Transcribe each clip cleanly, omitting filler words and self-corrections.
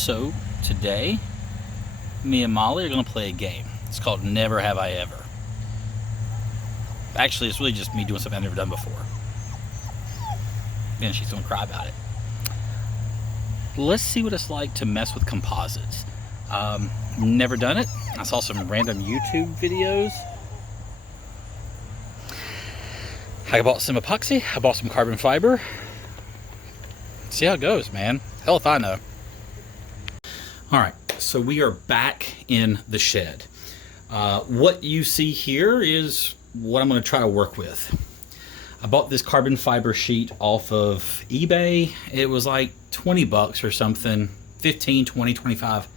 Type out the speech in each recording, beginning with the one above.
So today, me and Molly are going to play a game. It's called Never Have I Ever. Actually, it's really just me doing something I've never done before. And she's going to cry about it. Let's see what it's like to mess with composites. Never done it. I saw some random YouTube videos. I bought some epoxy. I bought some carbon fiber. See how it goes, man. Hell if I know. Alright, so we are back in the shed. What you see here is what I'm going to try to work with. I bought this carbon fiber sheet off of eBay. It was like 20 bucks or something. 15, 20, 25.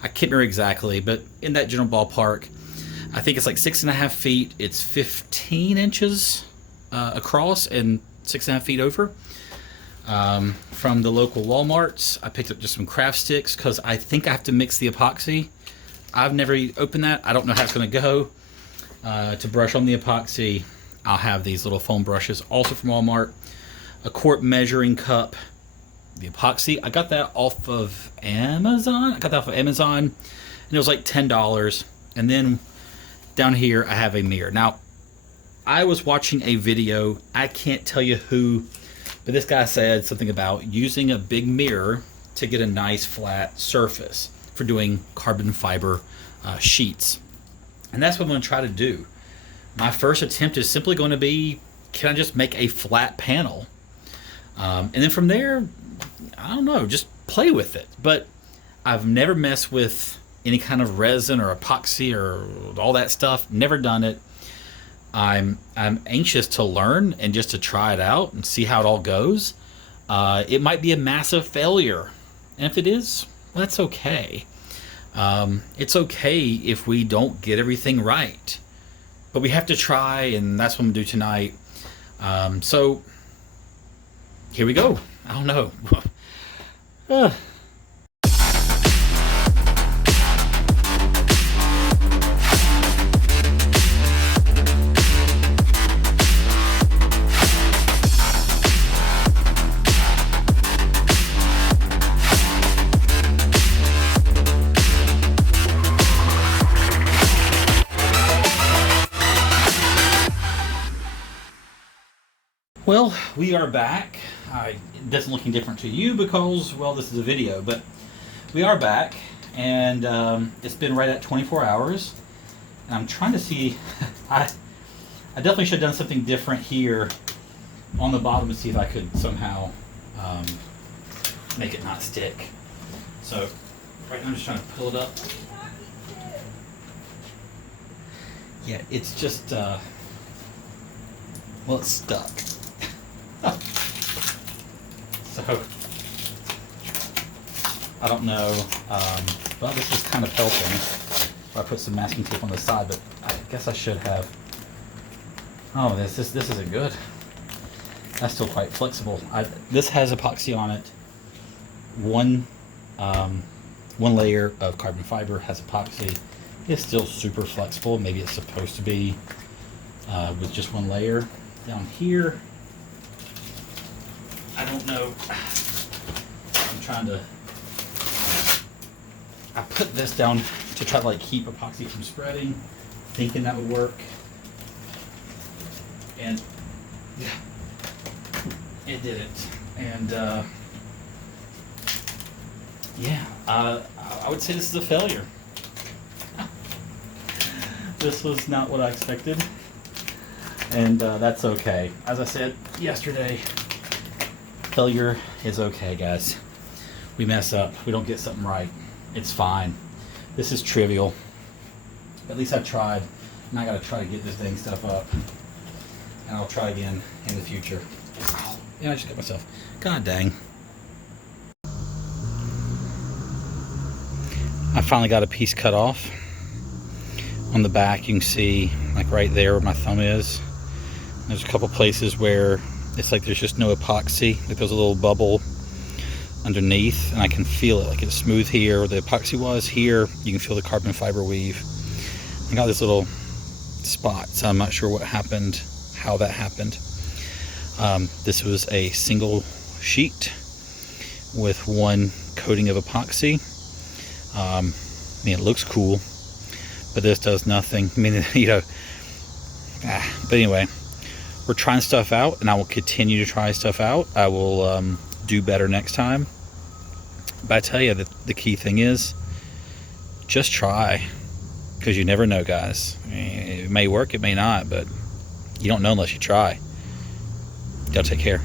I can't remember exactly, but in that general ballpark. I think it's like 6.5 feet. It's 15 inches across and 6.5 feet over. From the local Walmarts. I picked up just some craft sticks because I think I have to mix the epoxy. I've never opened that. I don't know how it's going to go. To brush on the epoxy, I'll have these little foam brushes, also from Walmart. A quart measuring cup. The epoxy, I got that off of Amazon. And it was like $10. And then down here, I have a mirror. Now, I was watching a video. I can't tell you who, but this guy said something about using a big mirror to get a nice flat surface for doing carbon fiber sheets. And that's what I'm going to try to do. My first attempt is simply going to be, can I just make a flat panel? And then from there, I don't know, just play with it. But I've never messed with any kind of resin or epoxy or all that stuff. Never done it. I'm anxious to learn and just to try it out and see how it all goes. It might be a massive failure. And if it is, well, that's okay. It's okay if we don't get everything right. But we have to try, and that's what I'm going to do tonight. So, here we go. I don't know. Well, we are back. It doesn't look any different to you because, well, this is a video, but we are back, and it's been right at 24 hours. And I'm trying to see, I definitely should have done something different here on the bottom to see if I could somehow make it not stick. So, right now I'm just trying to pull it up. Yeah, it's just, well, it's stuck. So, I don't know, well, this is kind of helping. I put some masking tape on the side, but I guess I should have. Oh, this isn't good. That's still quite flexible. This has epoxy on it. One layer of carbon fiber has epoxy. It's still super flexible. Maybe it's supposed to be with just one layer. Down here, I don't know. I'm trying to. I put this down to try to like keep epoxy from spreading, thinking that would work, and yeah, it didn't. And yeah, I would say this is a failure. This was not what I expected, and that's okay. As I said yesterday. Failure is okay, guys. We mess up. We don't get something right. It's fine. This is trivial. At least I tried. Now I gotta try to get this dang stuff up. And I'll try again in the future. Yeah, I just got myself. God dang. I finally got a piece cut off. On the back, you can see, like right there where my thumb is. There's a couple places where it's like there's just no epoxy. Like there's a little bubble underneath, and I can feel it. Like it's smooth here where the epoxy was. Here, you can feel the carbon fiber weave. I got this little spot, so I'm not sure what happened, how that happened. This was a single sheet with one coating of epoxy. I mean, it looks cool, but this does nothing. I mean, you know, but anyway, we're trying stuff out, and I will continue to try stuff out. I will do better next time. But I tell you, the key thing is just try, because you never know, guys. I mean, it may work, it may not, but you don't know unless you try. Y'all take care.